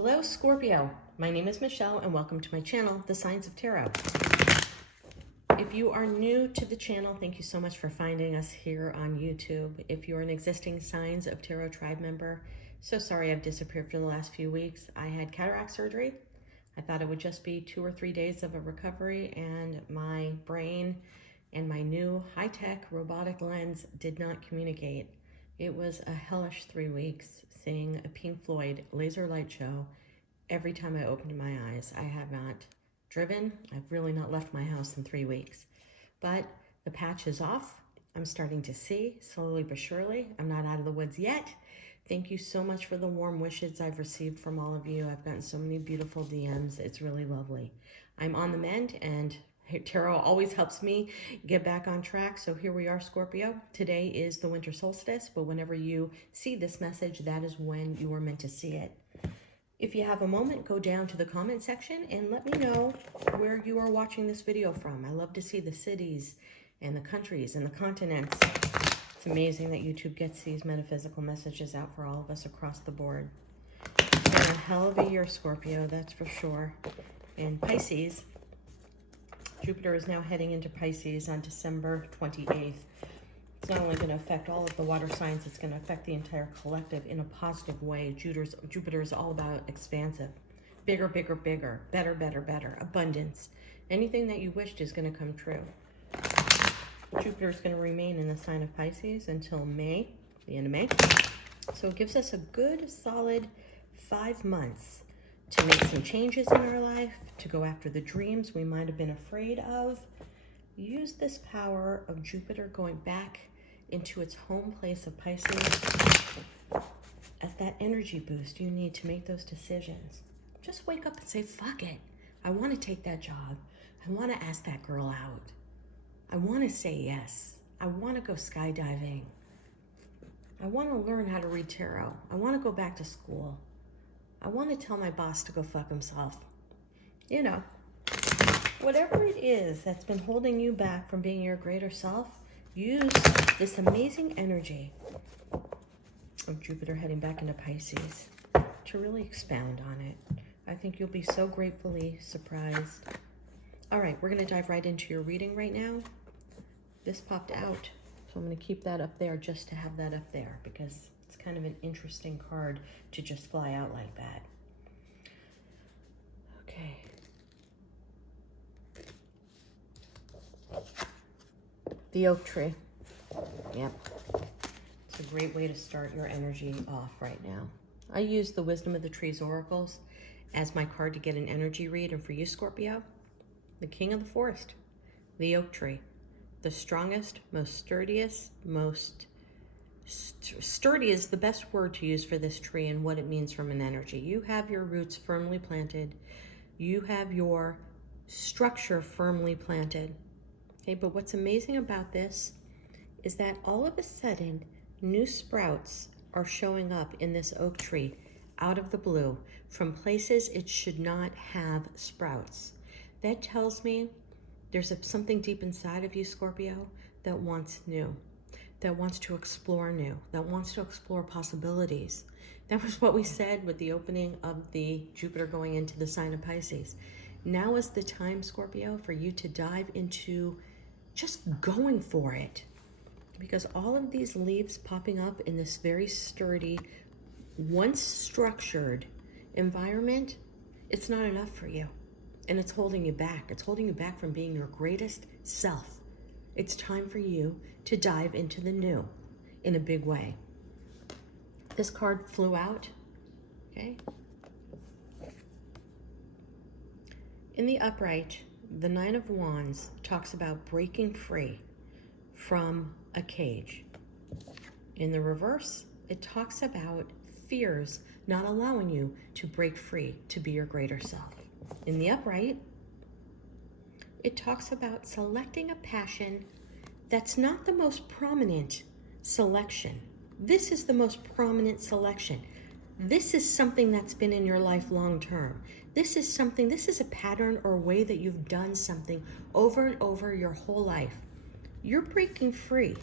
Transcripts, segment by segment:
Hello, Scorpio. My name is Michelle and welcome to my channel, The Signs of Tarot. If you are new to the channel, thank you so much for finding us here on YouTube. If you're an existing Signs of Tarot tribe member, so sorry I've disappeared for the last few weeks. I had cataract surgery. I thought it would just be 2 or 3 days of a recovery, and my brain and my new high-tech robotic lens did not communicate. It was a hellish 3 weeks seeing a Pink Floyd laser light show every time I opened my eyes. I have not driven. I've really not left my house in 3 weeks. But the patch is off. I'm starting to see, slowly but surely. I'm not out of the woods yet. Thank you so much for the warm wishes I've received from all of you. I've gotten so many beautiful DMs. It's really lovely. I'm on the mend, and tarot always helps me get back on track. So here we are, Scorpio. Today is the winter solstice, but whenever you see this message, that is when you are meant to see it. If you have a moment, go down to the comment section and let me know where you are watching this video from. I love to see the cities and the countries and the continents. It's amazing that YouTube gets these metaphysical messages out for all of us across the board. It's been a hell of a year, Scorpio, that's for sure. And Pisces, Jupiter is now heading into Pisces on December 28th. It's not only going to affect all of the water signs, it's going to affect the entire collective in a positive way. Jupiter is all about expansive. Bigger, bigger, bigger. Better, better, better. Abundance. Anything that you wished is going to come true. Jupiter is going to remain in the sign of Pisces until May, the end of May. So it gives us a good, solid 5 months to make some changes in our life, to go after the dreams we might have been afraid of. Use this power of Jupiter going back into its home place of Pisces as that energy boost you need to make those decisions. Just wake up and say, fuck it. I want to take that job. I want to ask that girl out. I want to say yes. I want to go skydiving. I want to learn how to read tarot. I want to go back to school. I want to tell my boss to go fuck himself. You know, whatever it is that's been holding you back from being your greater self, use this amazing energy of Jupiter heading back into Pisces to really expound on it. I think you'll be so gratefully surprised. All right, we're going to dive right into your reading right now. This popped out, so I'm going to keep that up there just to have that up there because it's kind of an interesting card to just fly out like that. Okay. The oak tree. Yep. It's a great way to start your energy off right now. I use the Wisdom of the Trees Oracles as my card to get an energy read. And for you, Scorpio, the king of the forest, the oak tree, the strongest, most sturdiest, sturdy is the best word to use for this tree and what it means from an energy. You have your roots firmly planted. You have your structure firmly planted. Okay, but what's amazing about this is that all of a sudden, new sprouts are showing up in this oak tree out of the blue from places it should not have sprouts. That tells me there's something deep inside of you, Scorpio, that wants new, that wants to explore new, that wants to explore possibilities. That was what we said with the opening of the Jupiter going into the sign of Pisces. Now is the time, Scorpio, for you to dive into just going for it. Because all of these leaves popping up in this very sturdy, once structured environment, it's not enough for you. And it's holding you back. It's holding you back from being your greatest self. It's time for you to dive into the new in a big way. This card flew out, okay? In the upright, the Nine of Wands talks about breaking free from a cage. In the reverse, it talks about fears not allowing you to break free to be your greater self. In the upright, it talks about selecting a passion that's not the most prominent selection. This is the most prominent selection. This is something that's been in your life long term. This is a pattern or a way that you've done something over and over your whole life. You're breaking free.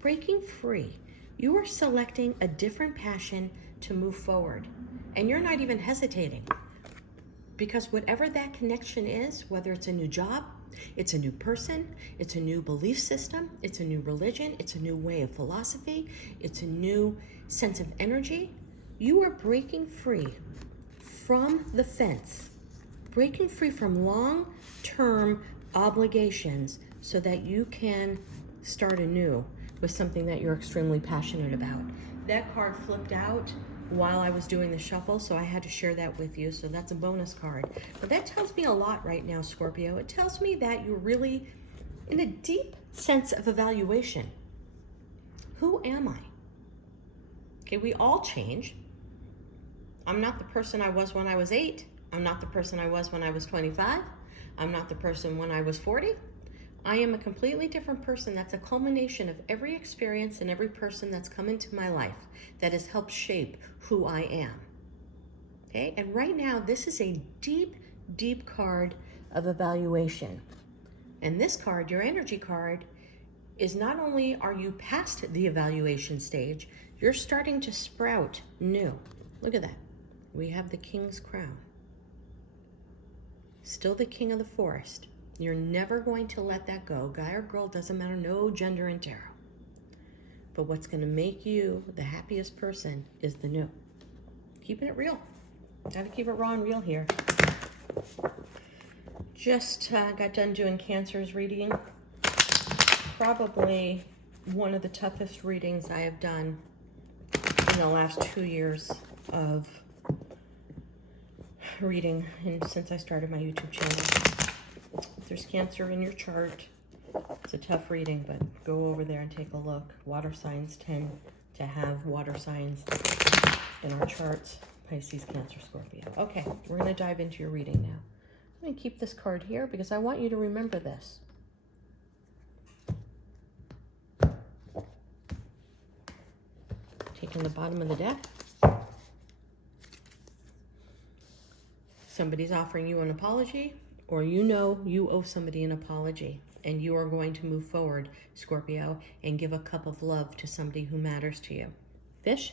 Breaking free. You are selecting a different passion to move forward. And you're not even hesitating. Because whatever that connection is, whether it's a new job, it's a new person, it's a new belief system, it's a new religion, it's a new way of philosophy, it's a new sense of energy, you are breaking free from the fence, breaking free from long-term obligations so that you can start anew with something that you're extremely passionate about. That card flipped out while I was doing the shuffle, so I had to share that with you. So that's a bonus card. But that tells me a lot right now, Scorpio. It tells me that you're really in a deep sense of evaluation. Who am I? Okay, we all change. I'm not the person I was when I was 8. I'm not the person I was when I was 25. I'm not the person when I was 40. I am a completely different person. That's a culmination of every experience and every person that's come into my life that has helped shape who I am. Okay, and right now, this is a deep, deep card of evaluation. And this card, your energy card, is not only are you past the evaluation stage, you're starting to sprout new. Look at that. We have the King's crown. Still the king of the forest. You're never going to let that go. Guy or girl, doesn't matter, no gender in tarot. But what's going to make you the happiest person is the new. Keeping it real. Got to keep it raw and real here. Just got done doing Cancer's reading. Probably one of the toughest readings I have done in the last 2 years of reading and since I started my YouTube channel. If there's Cancer in your chart, it's a tough reading, but go over there and take a look. Water signs tend to have water signs in our charts. Pisces, Cancer, Scorpio. Okay, we're going to dive into your reading now. I'm going to keep this card here because I want you to remember this. Taking the bottom of the deck. Somebody's offering you an apology, or you know you owe somebody an apology, and you are going to move forward, Scorpio, and give a cup of love to somebody who matters to you. Fish,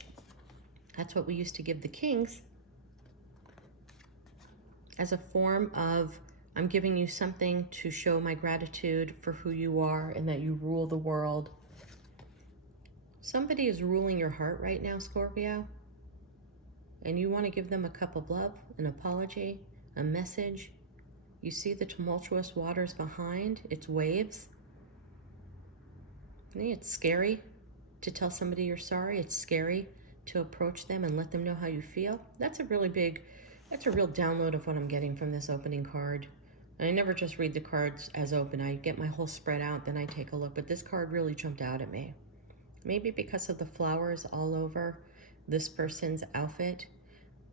that's what we used to give the kings as a form of, I'm giving you something to show my gratitude for who you are and that you rule the world. Somebody is ruling your heart right now, Scorpio, and you want to give them a cup of love, an apology, a message. You see the tumultuous waters behind, it's waves. It's scary to tell somebody you're sorry. It's scary to approach them and let them know how you feel. That's a real download of what I'm getting from this opening card. And I never just read the cards as open. I get my whole spread out, then I take a look. But this card really jumped out at me. Maybe because of the flowers all over this person's outfit,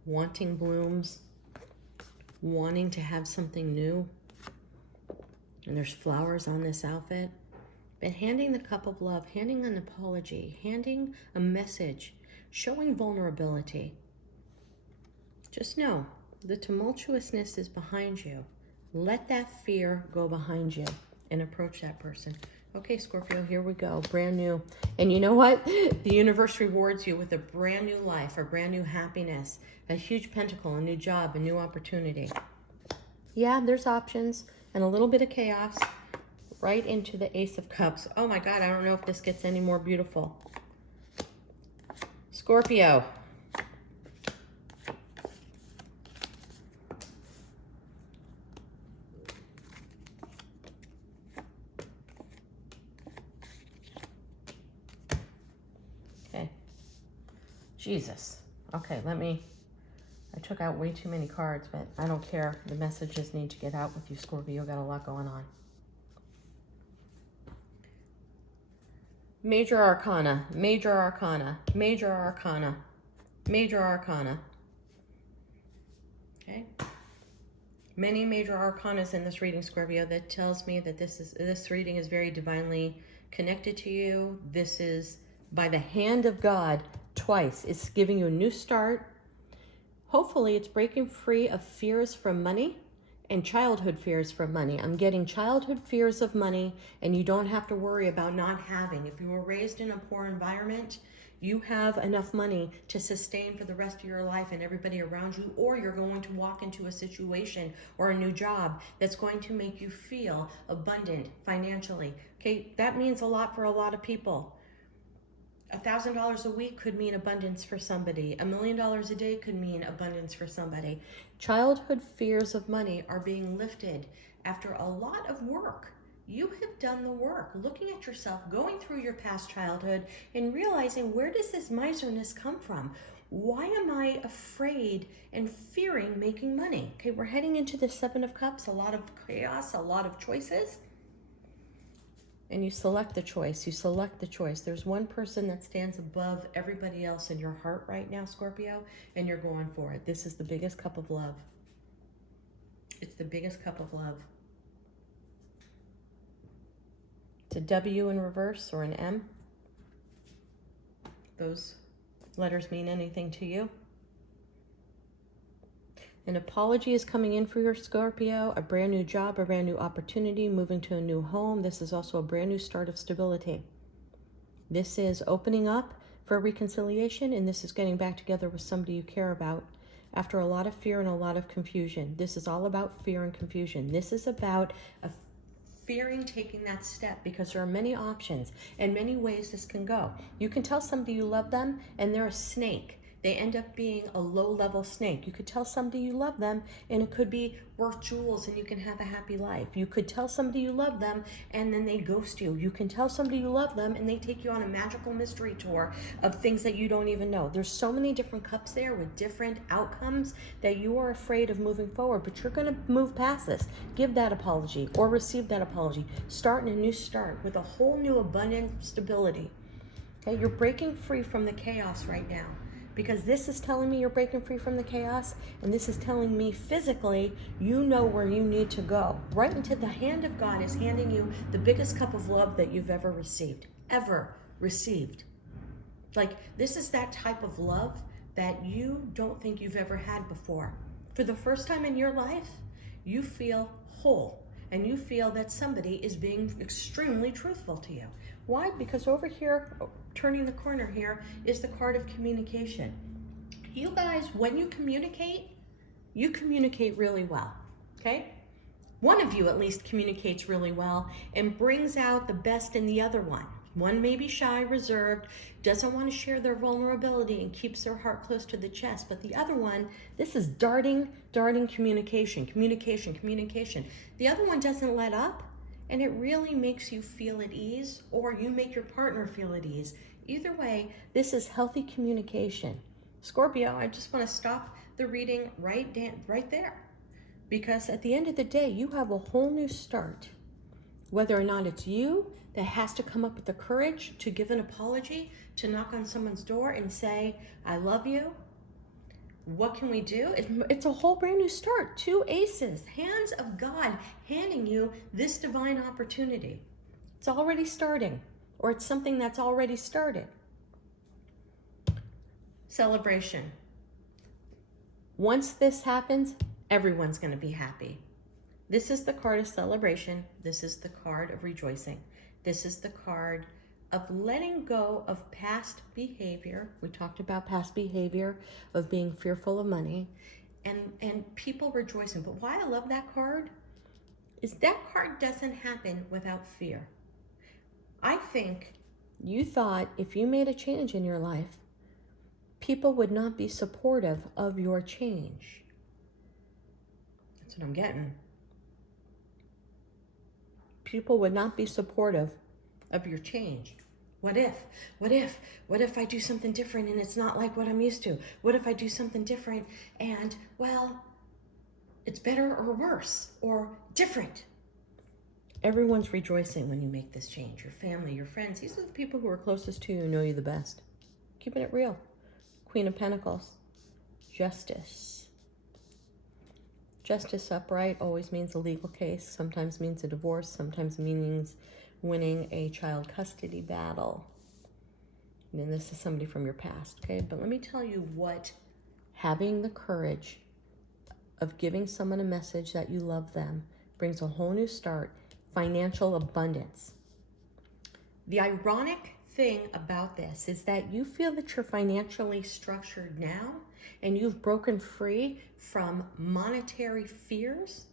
wanting blooms, wanting to have something new. And there's flowers on this outfit. But handing the cup of love, handing an apology, handing a message, showing vulnerability. Just know the tumultuousness is behind you. Let that fear go behind you and approach that person. Okay, Scorpio, here we go. Brand new. And you know what? The universe rewards you with a brand new life, a brand new happiness, a huge pentacle, a new job, a new opportunity. Yeah, there's options and a little bit of chaos. Right into the Ace of Cups. Oh my God, I don't know if this gets any more beautiful. Scorpio. Okay. Jesus. Okay, I took out way too many cards, but I don't care. The messages need to get out with you, Scorpio. Got a lot going on. Major Arcana, Major Arcana, Major Arcana, Major Arcana. Okay. Many Major Arcanas in this reading, Scorpio, that tells me that this reading is very divinely connected to you. This is by the hand of God twice. It's giving you a new start. Hopefully it's breaking free of fears from money and childhood fears for money. I'm getting childhood fears of money, and you don't have to worry about not having. If you were raised in a poor environment, You have enough money to sustain for the rest of your life and everybody around you, or you're going to walk into a situation or a new job that's going to make you feel abundant financially. Okay, that means a lot for a lot of people. $1,000 a week could mean abundance for somebody. $1 million a day could mean abundance for somebody. Childhood fears of money are being lifted after a lot of work. You have done the work, looking at yourself, going through your past childhood, and realizing, where does this miserness come from? Why am I afraid and fearing making money? Okay, we're heading into the Seven of Cups, a lot of chaos, a lot of choices. And you select the choice. You select the choice. There's one person that stands above everybody else in your heart right now, Scorpio, and you're going for it. This is the biggest cup of love. It's the biggest cup of love. It's a W in reverse or an M. Those letters mean anything to you. An apology is coming in for your Scorpio, a brand new job, a brand new opportunity, moving to a new home. This is also a brand new start of stability. This is opening up for reconciliation, and this is getting back together with somebody you care about after a lot of fear and a lot of confusion. This is all about fear and confusion. This is about fearing taking that step, because there are many options and many ways this can go. You can tell somebody you love them and they're a snake. They end up being a low-level snake. You could tell somebody you love them and it could be worth jewels and you can have a happy life. You could tell somebody you love them and then they ghost you. You can tell somebody you love them and they take you on a magical mystery tour of things that you don't even know. There's so many different cups there with different outcomes that you are afraid of moving forward, but you're going to move past this. Give that apology or receive that apology. Start in a new start with a whole new abundant stability. Okay, you're breaking free from the chaos right now. Because this is telling me you're breaking free from the chaos, and this is telling me physically you know where you need to go. Right into the hand of God is handing you the biggest cup of love that you've ever received. Ever received. Like, this is that type of love that you don't think you've ever had before. For the first time in your life, you feel whole, and you feel that somebody is being extremely truthful to you. Why? Because over here, turning the corner here, is the card of communication. You guys, when you communicate really well, okay? One of you at least communicates really well and brings out the best in the other one. One may be shy, reserved, doesn't want to share their vulnerability and keeps their heart close to the chest. But the other one, this is darting communication. The other one doesn't let up, and it really makes you feel at ease, or you make your partner feel at ease. Either way, this is healthy communication. Scorpio, I just want to stop the reading right there. Because at the end of the day, you have a whole new start. Whether or not it's you that has to come up with the courage to give an apology, to knock on someone's door and say, I love you. What can we do? It's a whole brand new start. 2 aces, hands of God handing you this divine opportunity. It's already starting, or it's something that's already started. Celebration. Once this happens, everyone's going to be happy. This is the card of celebration. This is the card of rejoicing. This is the card of letting go of past behavior. We talked about past behavior of being fearful of money and people rejoicing. But why I love that card is that card doesn't happen without fear. I think you thought if you made a change in your life, people would not be supportive of your change. That's what I'm getting. People would not be supportive of your change. What if I do something different and it's not like what I'm used to? What if I do something different and, well, it's better or worse or different? Everyone's rejoicing when you make this change. Your family, your friends, these are the people who are closest to you who know you the best. Keeping it real. Queen of Pentacles. Justice. Justice upright always means a legal case, sometimes means a divorce, sometimes means winning a child custody battle. And then this is somebody from your past, okay? But let me tell you what having the courage of giving someone a message that you love them brings a whole new start, financial abundance. The ironic thing about this is that you feel that you're financially structured now and you've broken free from monetary fears.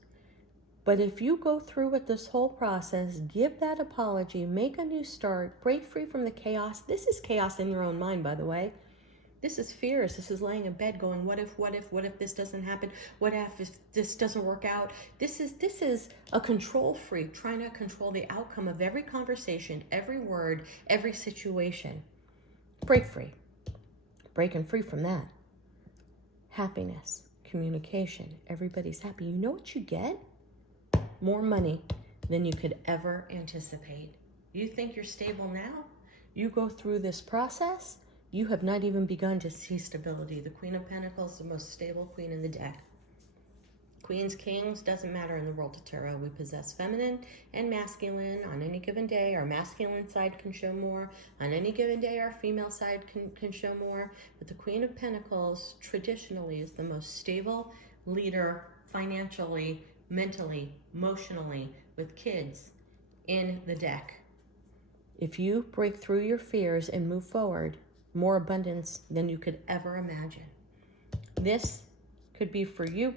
But if you go through with this whole process, give that apology, make a new start, break free from the chaos. This is chaos in your own mind, by the way. This is fears. This is laying in bed going, what if this doesn't happen? What if this doesn't work out? This is a control freak trying to control the outcome of every conversation, every word, every situation. Break free. Breaking free from that. Happiness, communication, everybody's happy. You know what you get? More money than you could ever anticipate. You think you're stable now? You go through this process, you have not even begun to see stability. The Queen of Pentacles, the most stable queen in the deck. Queens, kings, doesn't matter in the world of tarot. We possess feminine and masculine. On any given day, our masculine side can show more. On any given day, our female side can show more. But the Queen of Pentacles traditionally is the most stable leader financially, mentally, emotionally, with kids in the deck. If you break through your fears and move forward, more abundance than you could ever imagine. This could be for you,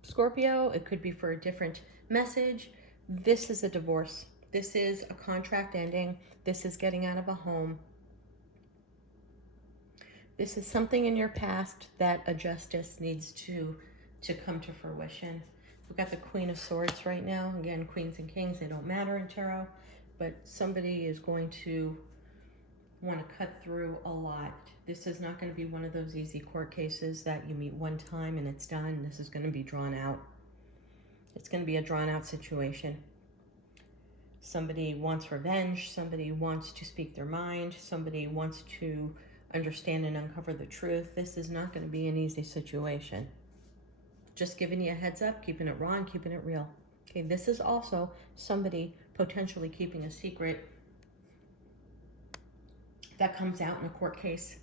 Scorpio. It could be for a different message. This is a divorce. This is a contract ending. This is getting out of a home. This is something in your past that a justice needs to come to fruition. We've got the Queen of Swords right now. Again, queens and kings, they don't matter in tarot, but somebody is going to want to cut through a lot. This is not going to be one of those easy court cases that you meet one time and it's done. This is going to be drawn out. It's going to be a drawn out situation. Somebody wants revenge. Somebody wants to speak their mind. Somebody wants to understand and uncover the truth. This is not going to be an easy situation. Just giving you a heads up, keeping it raw and keeping it real. Okay, this is also somebody potentially keeping a secret that comes out in a court case.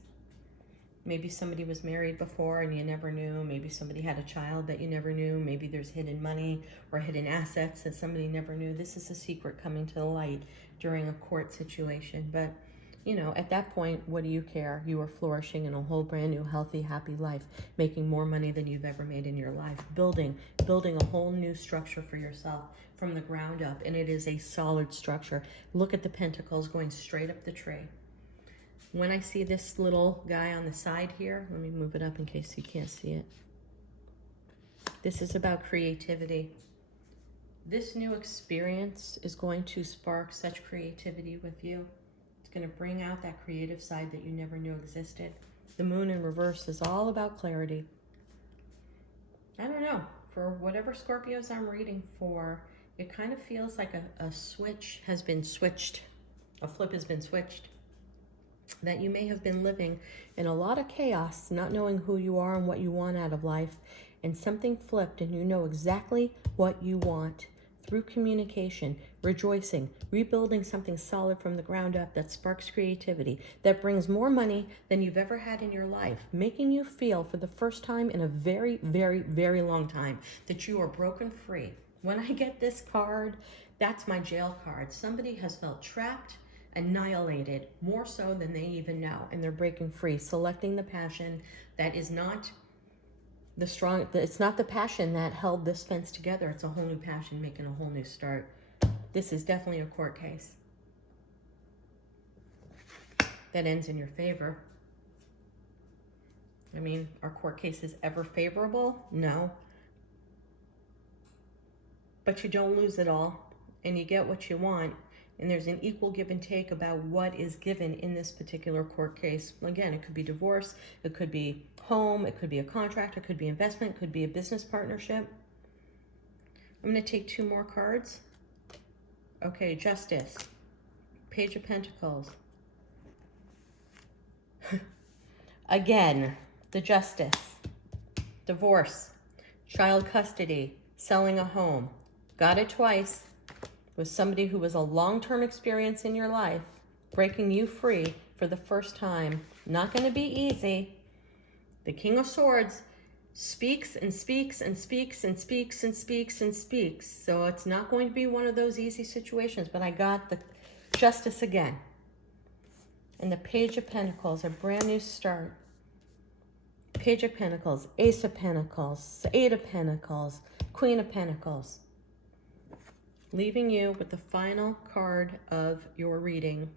Maybe somebody was married before and you never knew. Maybe somebody had a child that you never knew. Maybe there's hidden money or hidden assets that somebody never knew. This is a secret coming to the light during a court situation. But, you know, at that point, what do you care? You are flourishing in a whole brand new, healthy, happy life, making more money than you've ever made in your life, building a whole new structure for yourself from the ground up. And it is a solid structure. Look at the pentacles going straight up the tree. When I see this little guy on the side here, let me move it up in case you can't see it. This is about creativity. This new experience is going to spark such creativity with you. It's going to bring out that creative side that you never knew existed. The moon in reverse is all about clarity. I don't know, for whatever Scorpios I'm reading for, it kind of feels like a switch has been switched. A flip has been switched. That you may have been living in a lot of chaos, not knowing who you are and what you want out of life, and something flipped and you know exactly what you want through communication, rejoicing, rebuilding something solid from the ground up that sparks creativity, that brings more money than you've ever had in your life, making you feel for the first time in a very, very, very long time that you are broken free. When I get this card, that's my jail card. Somebody has felt trapped, annihilated, more so than they even know, and they're breaking free, selecting the passion that is not it's not the passion that held this fence together. It's a whole new passion, making a whole new start. This is definitely a court case that ends in your favor. I mean, are court cases ever favorable? No. But you don't lose it all, and you get what you want. And there's an equal give and take about what is given in this particular court case. Again, it could be divorce, it could be home, it could be a contract, it could be investment, it could be a business partnership. I'm going to take two more cards. Okay, Justice, Page of Pentacles. Again, the Justice, divorce, child custody, selling a home. Got it twice. With somebody who was a long-term experience in your life, breaking you free for the first time. Not going to be easy. The King of Swords speaks and speaks and speaks and speaks and speaks and speaks. So it's not going to be one of those easy situations, but I got the Justice again. And the Page of Pentacles, a brand new start. Page of Pentacles, Ace of Pentacles, Eight of Pentacles, Queen of Pentacles. Leaving you with the final card of your reading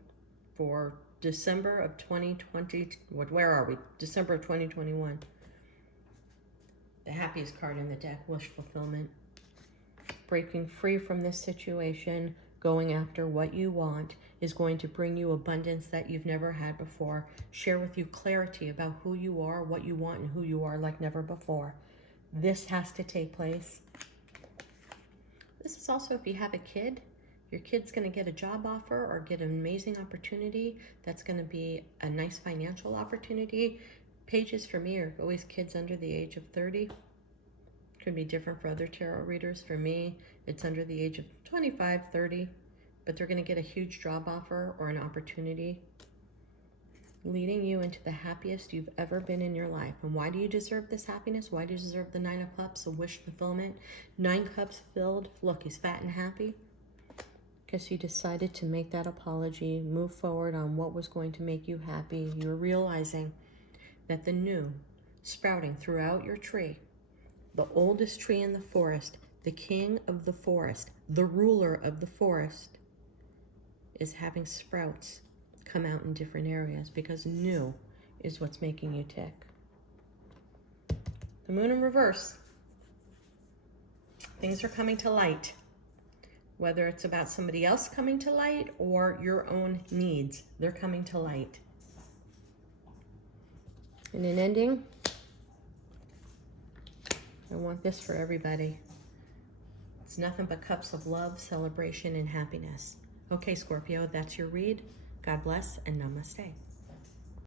for December of 2020. Where are we? December of 2021. The happiest card in the deck, wish fulfillment. Breaking free from this situation, going after what you want, is going to bring you abundance that you've never had before. Share with you clarity about who you are, what you want, and who you are like never before. This has to take place. This is also if you have a kid, your kid's going to get a job offer or get an amazing opportunity. That's going to be a nice financial opportunity. Pages for me are always kids under the age of 30. Could be different for other tarot readers. For me, it's under the age of 25, 30, but they're going to get a huge job offer or an opportunity, leading you into the happiest you've ever been in your life. And why do you deserve this happiness? Why do you deserve the Nine of Cups, a wish fulfillment? 9 cups filled. Look, he's fat and happy because he decided to make that apology, move forward on what was going to make you happy. You're realizing that the new sprouting throughout your tree, the oldest tree in the forest, the king of the forest, the ruler of the forest, is having sprouts come out in different areas because new is what's making you tick. The moon in reverse. Things are coming to light. Whether it's about somebody else coming to light or your own needs, they're coming to light. And in ending, I want this for everybody. It's nothing but cups of love, celebration, and happiness. Okay, Scorpio, that's your read. God bless and namaste.